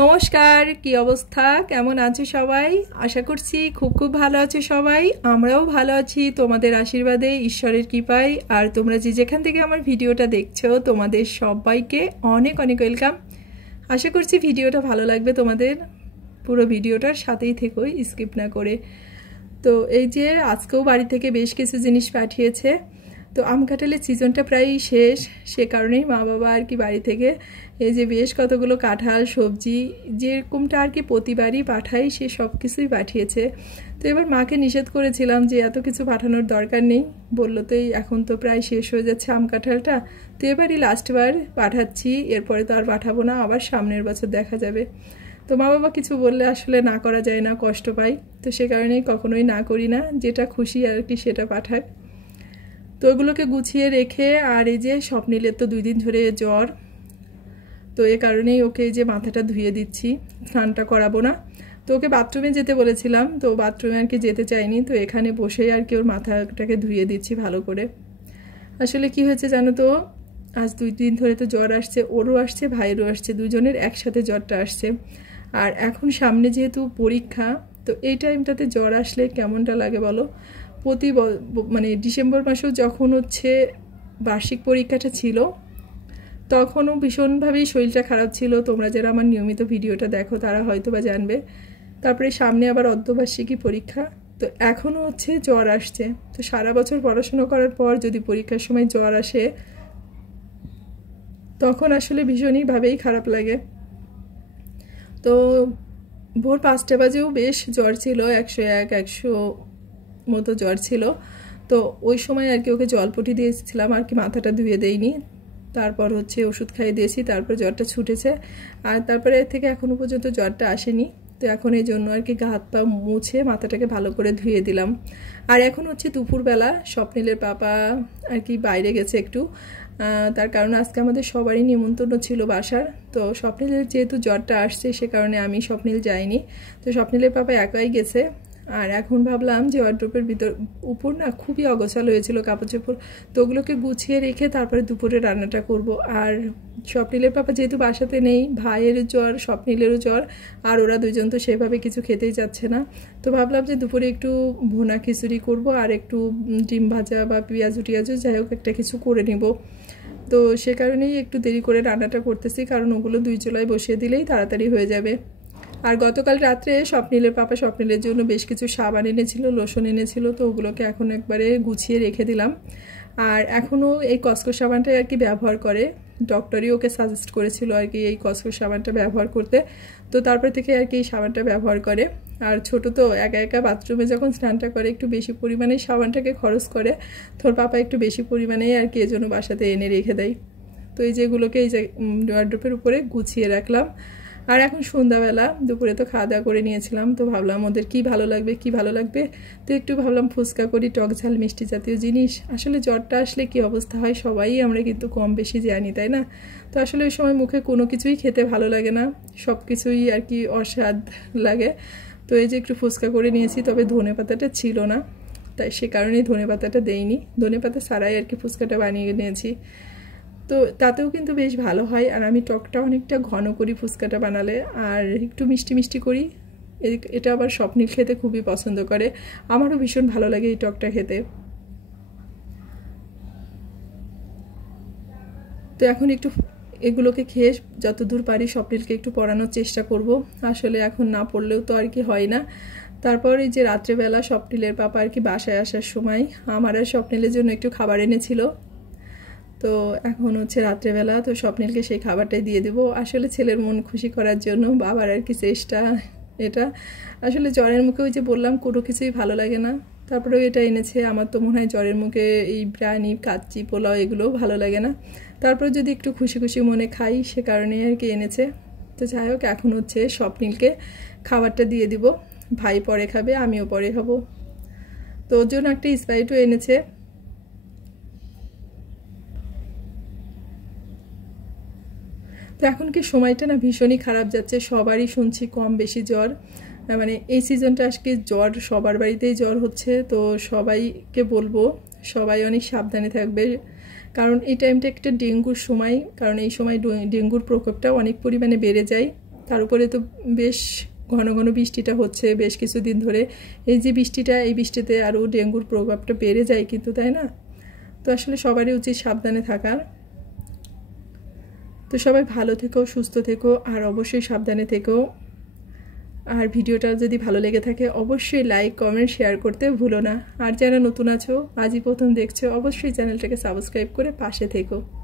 নমস্কার, কি অবস্থা, কেমন আছো সবাই? আশা করছি খুব খুব ভালো আছো সবাই। আমরাও ভালো আছি তোমাদের আশীর্বাদে, ঈশ্বরের কৃপায়। আর তোমরা যে যেখান থেকে আমার ভিডিওটা দেখছো তোমাদের সবাইকে অনেক অনেক ওয়েলকাম। আশা করছি ভিডিওটা ভালো লাগবে তোমাদের। পুরো ভিডিওটার সাথেই থেকোই, স্কিপ না করে। তো এই যে আজকেও বাড়ি থেকে বেশ কিছু জিনিস পাঠিয়েছে। তো আম কাঁঠালের সিজনটা প্রায় শেষ, সে কারণেই মা বাবা আর কি বাড়ি থেকে এই যে বেশ কতগুলো কাঁঠাল, সবজি, যেরকমটা আর কি প্রতিবারই পাঠাই সে সব কিছুই পাঠিয়েছে। তো এবার মাকে নিষেধ করেছিলাম যে এত কিছু পাঠানোর দরকার নেই, বললো তো এখন তো প্রায় শেষ হয়ে যাচ্ছে আম কাঁঠালটা, তো এবারই লাস্টবার পাঠাচ্ছি, এরপরে তো আর পাঠাবো না, আবার সামনের বছর দেখা যাবে। তো মা বাবা কিছু বললে আসলে না করা যায় না, কষ্ট পাই, তো সে কারণেই কখনোই না করি না, যেটা খুশি আর কি সেটা পাঠায়। তো ওগুলোকে গুছিয়ে রেখে, আর এই যে স্বপ্নিলের তো 2 দিন ধরে জ্বর, তো এ কারণেই ওকে এই যে মাথাটা ধুয়ে দিচ্ছি, স্নানটা করাবো না। তো ওকে বাথরুমে যেতে বলেছিলাম, তো বাথরুমে আর কি যেতে চাইনি, তো এখানে বসেই আর কি ওর মাথাটাকে ধুয়ে দিচ্ছি ভালো করে। আসলে কি হয়েছে জানো তো, আজ 2 দিন ধরে তো জ্বর আসছে, ওরও আসছে ভাইয়েরও আসছে, দুজনের একসাথে জ্বরটা আসছে। আর এখন সামনে যেহেতু পরীক্ষা, তো এই টাইমটাতে জ্বর আসলে কেমনটা লাগে বলো। মানে ডিসেম্বর মাসেও যখন হচ্ছে বার্ষিক পরীক্ষাটা ছিল, তখনও ভীষণভাবেই শরীরটা খারাপ ছিল। তোমরা যারা আমার নিয়মিত ভিডিওটা দেখো তারা হয়তো বা জানবে। তারপরে সামনে আবার অর্ধবার্ষিকী পরীক্ষা, তো এখনও হচ্ছে জ্বর আসছে। তো সারা বছর পড়াশোনা করার পর যদি পরীক্ষার সময় জ্বর আসে, তখন আসলে ভীষণইভাবেই খারাপ লাগে। তো ভোর 5টা বাজেও বেশ জ্বর ছিল, 101-100 মতো জ্বর ছিল। তো ওই সময় আর কি ওকে জলপটি দিয়েছিলাম আর কি, মাথাটা ধুয়ে দেইনি, তারপর হচ্ছে ওষুধ খাইয়ে দিয়েছি, তারপর জ্বরটা ছুটেছে। আর তারপরে এর থেকে এখনও পর্যন্ত জ্বরটা আসেনি। তো এখন এই জন্য আর কি হাত পা মুছে মাথাটাকে ভালো করে ধুয়ে দিলাম। আর এখন হচ্ছে দুপুরবেলা, স্বপ্নিলের পাপা আর কি বাইরে গেছে একটু, তার কারণ আজকে আমাদের সবারই নিমন্ত্রণ ছিল বাসার। তো স্বপ্নিলের যেহেতু জ্বরটা আসছে সে কারণে আমি স্বপ্নিল যাইনি, তো স্বপ্নিলের পাপা একাই গেছে। আর এখন ভাবলাম যে ওয়ার্ড্রোপের উপর না খুবই অগোছাল হয়েছিল কাপড় চোপড়, তো ওগুলোকে গুছিয়ে রেখে তারপরে দুপুরে রান্নাটা করব। আর স্বপ্নিলের পাপা যেহেতু বাসাতে নেই, ভাইয়ের জ্বর, স্বপ্নিলেরও জ্বর, আর ওরা দুজন তো সেভাবে কিছু খেতেই যাচ্ছে না। তো ভাবলাম যে দুপুরে একটু ভুনা খিচুড়ি করব, আর একটু ডিম ভাজা বা পেঁয়াজু টিয়াজু যাই হোক একটা কিছু করে নিব। তো সে কারণেই একটু দেরি করে রান্নাটা করতেছি, কারণ ওগুলো 2 চুলায় বসিয়ে দিলেই তাড়াতাড়ি হয়ে যাবে। আর গতকাল রাত্রে স্বপ্নিলের পাপা স্বপ্নিলের জন্য বেশ কিছু সাবান এনেছিল, লোশন এনেছিল, তো ওগুলোকে এখন একবারে গুছিয়ে রেখে দিলাম। আর এখনও এই কসকো সাবানটাই আর কি ব্যবহার করে, ডক্টরই ওকে সাজেস্ট করেছিল আর কি এই কসকো সাবানটা ব্যবহার করতে, তো তারপর থেকে আর কি এই সাবানটা ব্যবহার করে। আর ছোট তো একা একা বাথরুমে যখন স্নানটা করে একটু বেশি পরিমাণে সাবানটাকে খরচ করে, তোর পাপা একটু বেশি পরিমাণেই আর কি এজন্য বাসাতে এনে রেখে দেয়। তো এই যেগুলোকে এই যে ওয়ার্ড্রোপের উপরে গুছিয়ে রাখলাম। আর এখন সন্ধ্যাবেলা, দুপুরে তো খাওয়া দাওয়া করে নিয়েছিলাম, তো ভাবলাম ওদের কি ভালো লাগবে, তো একটু ভাবলাম ফুচকা করি, টক ঝাল মিষ্টি জাতীয় জিনিস। আসলে জ্বরটা আসলে কি অবস্থা হয় সবাই আমরা কিন্তু কম বেশি জানি, তাই না? তো আসলে ওই সময় মুখে কোনো কিছুই খেতে ভালো লাগে না, সব কিছুই আর কি অস্বাদ লাগে। তো এই যে একটু ফুচকা করে নিয়েছি, তবে ধনে পাতাটা ছিল না, তাই সে কারণেই ধনে পাতাটা দেইনি, ধনে পাতা ছাড়াই আর কি ফুচকাটা বানিয়ে নিয়েছি। তো তাতেও কিন্তু বেশ ভালো হয়। আর আমি টকটা অনেকটা ঘন করি ফুচকাটা বানালে, আর একটু মিষ্টি মিষ্টি করি। এটা আবার স্বপ্নিল খেতে খুবই পছন্দ করে, আমারও ভীষণ ভালো লাগে এই টকটা খেতে। তো এখন একটু এগুলোকে খেয়ে যতদূর পারি স্বপ্নিলকে একটু পড়ানোর চেষ্টা করব, আসলে এখন না পড়লেও তো আর কি হয় না। তারপর এই যে রাত্রেবেলা স্বপ্নিলের পাপা আর কি বাসায় আসার সময় আমার আর স্বপ্নিলের জন্য একটু খাবার এনেছিল। তো এখন হচ্ছে রাত্রেবেলা, তো স্বপ্নিলকে সেই খাবারটাই দিয়ে দেবো, আসলে ছেলের মন খুশি করার জন্য বাবার আর কি চেষ্টা এটা। আসলে জ্বরের মুখে ওই যে বললাম কোনো কিছুই ভালো লাগে না, তারপরেও এটা এনেছে। আমার তো মনে হয় জ্বরের মুখে এই বিরিয়ানি, কাচ্চি, পোলাও এগুলোও ভালো লাগে না, তারপর যদি একটু খুশি খুশি মনে খাই সে কারণেই আর কি এনেছে। তো যাই হোক, এখন হচ্ছে স্বপ্নিলকে খাবারটা দিয়ে দিব, ভাই পরে খাবে, আমিও পরে খাবো। তো ওর জন্য একটা স্প্রাইটও এনেছে। তো এখন কি সময়টা না ভীষণই খারাপ যাচ্ছে, সবারই শুনছি কম বেশি জ্বর, মানে এই সিজনটা আজকে জ্বর সবার বাড়িতেই জ্বর হচ্ছে। তো সবাইকে বলবো সবাই অনেক সাবধানে থাকবে, কারণ এই টাইমটা একটা ডেঙ্গুর সময়, কারণ এই সময় ডেঙ্গুর প্রকোপটা অনেক পরিমাণে বেড়ে যায়। তার উপরে তো বেশ ঘন ঘন বৃষ্টিটা হচ্ছে বেশ কিছুদিন ধরে। এই যে বৃষ্টিটা, এই বৃষ্টিতে আরও ডেঙ্গুর প্রভাবটা বেড়ে যায় কিন্তু, তাই না? তো আসলে সবারই উচিত সাবধানে থাকার। তো সবাই ভালো থেকো, সুস্থ থেকো, আর অবশ্যই সাবধানে থেকো। আর ভিডিওটা যদি ভালো লেগে থাকে অবশ্যই লাইক, কমেন্ট, শেয়ার করতে ভুলো না। আর যারা নতুন আছো, আজই প্রথম দেখছো, অবশ্যই চ্যানেলটাকে সাবস্ক্রাইব করে পাশে থেকো।